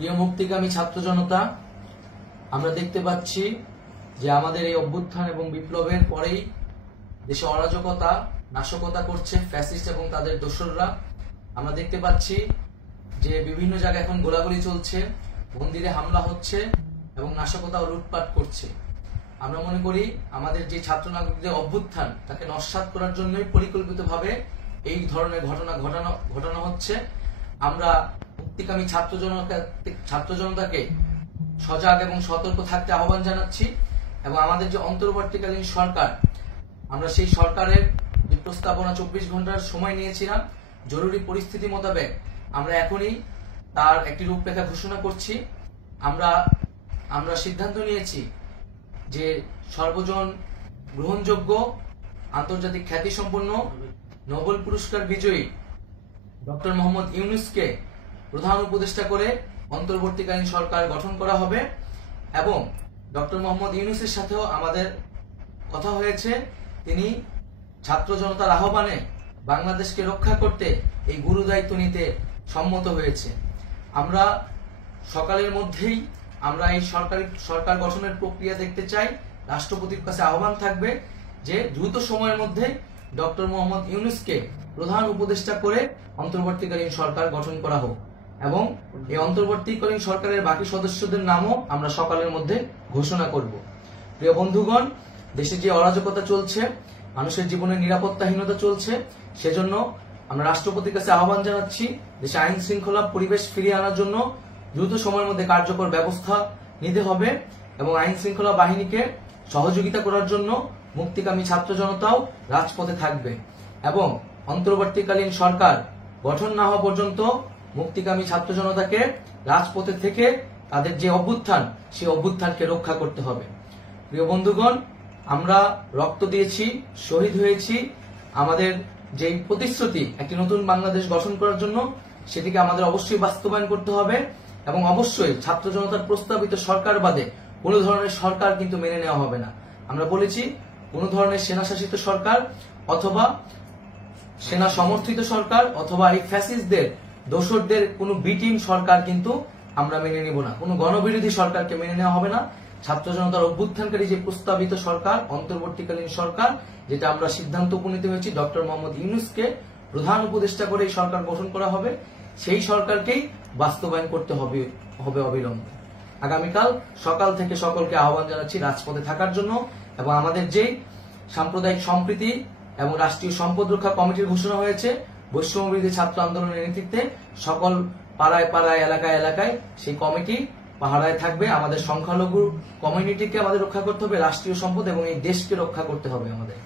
প্রিয় মুক্তিকামী ছাত্র জনতা, আমরা দেখতে পাচ্ছি যে আমাদের এই অভ্যুত্থান এবং বিপ্লবের পরেই দেশে অরাজকতা নাশকতা করছে ফ্যাসিস্ট এবং তাদের দোসররা। আমরা দেখতে পাচ্ছি যে বিভিন্ন জায়গায় এখন গোলাগুলি চলছে, মন্দিরে হামলা হচ্ছে এবং নাশকতা ও লুটপাট করছে। আমরা মনে করি আমাদের যে ছাত্র নাগরিকদের অভ্যুত্থান তাকে নস্যাৎ করার জন্যই পরিকল্পিতভাবে এই ধরনের ঘটনা ঘটানো হচ্ছে। আমরা মুক্তিকামী ছাত্র জনতাকে সজাগ এবং সতর্ক থাকতে আহ্বান জানাচ্ছি এবং আমাদের যে অন্তর্বর্তীকালীন সরকার, আমরা সেই সরকারের যে প্রস্তাবনা 24 ঘন্টার সময় নিয়েছিলাম, জরুরি পরিস্থিতি মোতাবেক আমরা এখনই তার একটি রূপরেখা ঘোষণা করছি। আমরা সিদ্ধান্ত নিয়েছি যে সর্বজন গ্রহণযোগ্য আন্তর্জাতিক খ্যাতিসম্পন্ন নোবেল পুরস্কার বিজয়ী ডক্টর মোহাম্মদ ইউনূসকে প্রধান উপদেষ্টা করে অন্তর্বর্তীকালীন সরকার গঠন করা হবে এবং ডক্টর মোহাম্মদ ইউনূসের সাথেও আমাদের কথা হয়েছে। তিনি ছাত্র জনতার আহ্বানে বাংলাদেশকে রক্ষা করতে এই গুরু দায়িত্ব নিতে সম্মত হয়েছে। আমরা সকালের মধ্যেই আমরা এই সরকার গঠনের প্রক্রিয়া দেখতে চাই। রাষ্ট্রপতির কাছে আহ্বান থাকবে যে দ্রুত সময়ের মধ্যে ডক্টর মোহাম্মদ ইউনূসকে প্রধান উপদেষ্টা করে অন্তর্বর্তীকালীন সরকার গঠন করা হোক এবং এই অন্তর্বর্তীকালীন সরকারের বাকি সদস্যদের নামও আমরা সকালের মধ্যে ঘোষণা করব। প্রিয় বন্ধুগণ, দেশে যে অরাজকতা চলছে, মানুষের জীবনের নিরাপত্তাহীনতা চলছে, সেজন্য আমরা রাষ্ট্রপতির কাছে আহ্বান জানাচ্ছি দেশে আইন শৃঙ্খলা পরিবেশ ফিরিয়ে আনার জন্য দ্রুত সময়ের মধ্যে কার্যকর ব্যবস্থা নিতে হবে এবং আইন শৃঙ্খলা বাহিনীকে সহযোগিতা করার জন্য মুক্তিকামী ছাত্র জনতাও রাজপথে থাকবে এবং অন্তর্বর্তীকালীন সরকার গঠন না হওয়া পর্যন্ত মুক্তিকামী ছাত্র জনতাকে রাজপথে থেকে তাদের যে অভ্যুত্থান, সেই অভ্যুত্থানকে রক্ষা করতে হবে। প্রিয় বন্ধুগণ, আমরা রক্ত দিয়েছি, শহীদ হয়েছি। আমাদের যে প্রতিশ্রুতি একটি নতুন বাংলাদেশ গঠন করার জন্য, সেটিকে আমাদের অবশ্যই বাস্তবায়ন করতে হবে এবং অবশ্যই ছাত্র জনতার প্রস্তাবিত সরকার বাদে কোনো ধরনের সরকার কিন্তু মেনে নেওয়া হবে না। আমরা বলেছি কোন ধরনের সেনা শাসিত সরকার অথবা সেনা সমর্থিত সরকার অথবা এই ফ্যাসিস্টদের দোসরদের কোনো বিটিম সরকার কিন্তু আমরা মেনে নিব না। কোনো গণবিরোধী সরকারকে মেনে নেওয়া হবে না। ছাত্র জনতার অভ্যুত্থানকারী যে প্রস্তাবিত সরকার, অন্তর্বর্তীকালীন সরকার, যেটা আমরা সিদ্ধান্ত উপনীত হয়েছি ডক্টর মোহাম্মদ ইউনূসকে প্রধান উপদেষ্টা করে এই সরকার গঠন করা হবে, সেই সরকারকেই বাস্তবায়ন করতে হবে অবিলম্বে। আগামীকাল সকাল থেকে সকলকে আহ্বান জানাচ্ছি রাজপথে থাকার জন্য এবং আমাদের যে সাম্প্রদায়িক সম্প্রীতি এবং রাষ্ট্রীয় সম্পদ রক্ষা কমিটির ঘোষণা হয়েছে বৈষম্যবিরোধী ছাত্র আন্দোলনের নেতৃত্বে, সকল পাড়ায় পাড়ায় এলাকায় এলাকায় সেই কমিটি পাহারায় থাকবে। আমাদের সংখ্যালঘু কমিউনিটিকে আমাদের রক্ষা করতে হবে, রাষ্ট্রীয় সম্পদ এবং এই দেশকে রক্ষা করতে হবে আমাদের।